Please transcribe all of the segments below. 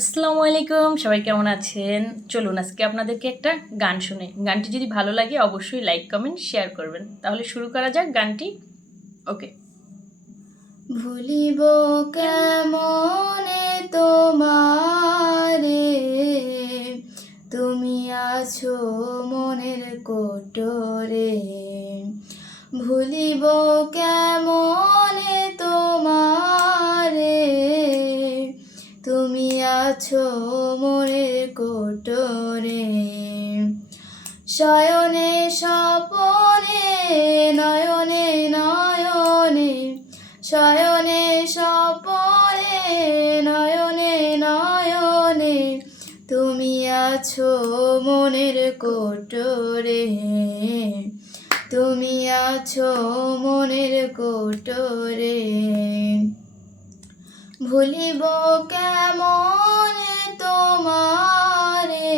আসসালামু আলাইকুম, সবাই কেমন আছেন? চলুন আজকে আপনাদেরকে একটা গান শোনাই। গানটি যদি ভালো লাগে অবশ্যই লাইক, কমেন্ট, শেয়ার করবেন। তাহলে শুরু করা যাক গানটি। ওকে। ভুলিব কেমনে তোমারে, তুমি আছো মনের কোটরে। ভুলিব কেমনে তোমারে, তুমি আছো মনের কোটরে। শয়নে স্বপনে নয়নে নয়নে, শয়নে স্বপনে নয়নে নয়নে, তুমি আছো মনের কোটরে। তুমি আছো মনের কোটরে। ভুলিব কেমনে তোমারে,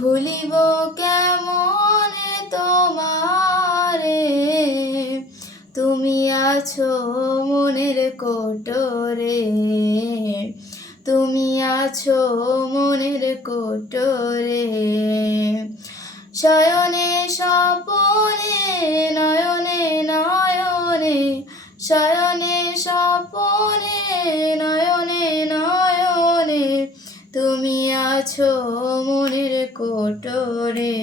ভুলিব কেমনে তোমারে, তুমি আছো মনের কোটরে। তুমি আছো মনের কোটরে। শয়নে স্বপনে নয়নে নয়নে, শয়নে স্বপনে নয়নে নয়নে, তুমি আছো মনের কোটরে।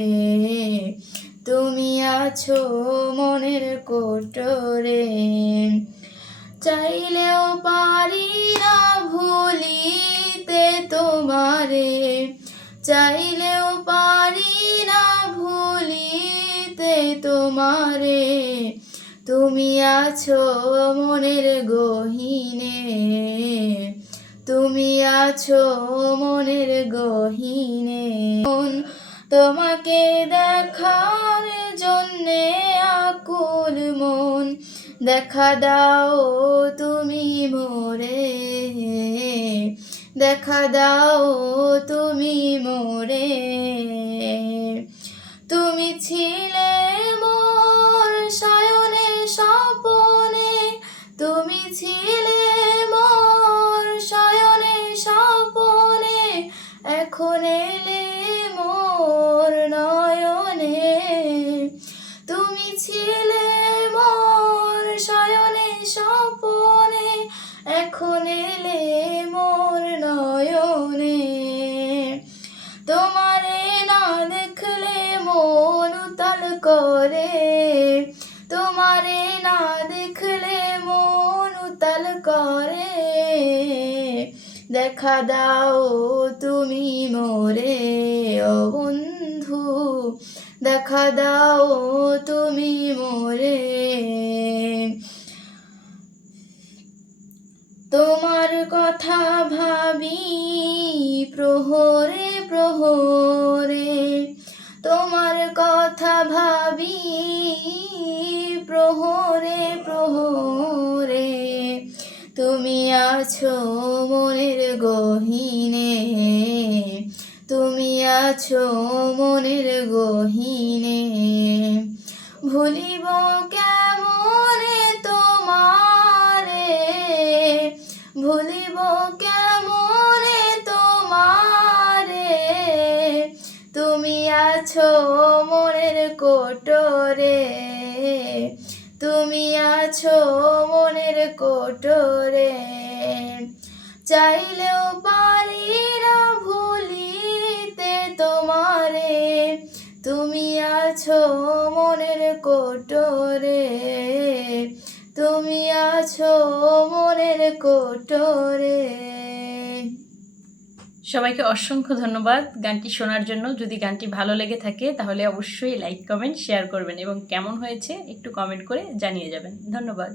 তুমি আছো মনের কোটরে। চাইলেও পারি না ভুলিতে তোমারে, চাইলেও পারি না ভুলিতে তোমারে, তুমি আছো মনের গহীনে। তুমি আছো মনের গহীনে। তোমাকে দেখার জন্যে আকুল মন, দেখা দাও তুমি মোরে, দেখা দাও তুমি মোরে। তুমি ছিলে মোর শয়নে স্বপনে, তুমি ছিলে মোর শয়নে স্বপনে, এখন এলে মোর নয়নে। তুমি ছিলে মোর শয়নে স্বপনে, এখন এলে মোর নয়নে। তোমারে না দেখলে মন উতাল করে, তোমারে না দেখলে মন উতাল করে, দেখা দাও তুমি মোরে ও বন্ধু, দেখা দাও তুমি মোরে। তোমার কথা ভাবি প্রহরে প্রহরে, তোমার কথা ভাবি প্রহরে প্রহরে, তুমি আছো মনের গহীনে। তুমি আছো মনের গহীনে। ভুলিব কেমনে তোমারে, ভুলিব কেমনে তোমারে, তুমি আছো মনের কোটরে। তুমি আছো মনের কোটরে। চাইলেও পারি না ভুলিতে তোমারে, তুমি আছো মনের কোটরে। তুমি আছো মনের কোটরে। সবাইকে অসংখ্য ধন্যবাদ গানটি শোনার জন্য। যদি গানটি ভালো লেগে থাকে তাহলে অবশ্যই লাইক, কমেন্ট, শেয়ার করবেন এবং কেমন হয়েছে একটু কমেন্ট করে জানিয়ে যাবেন। ধন্যবাদ।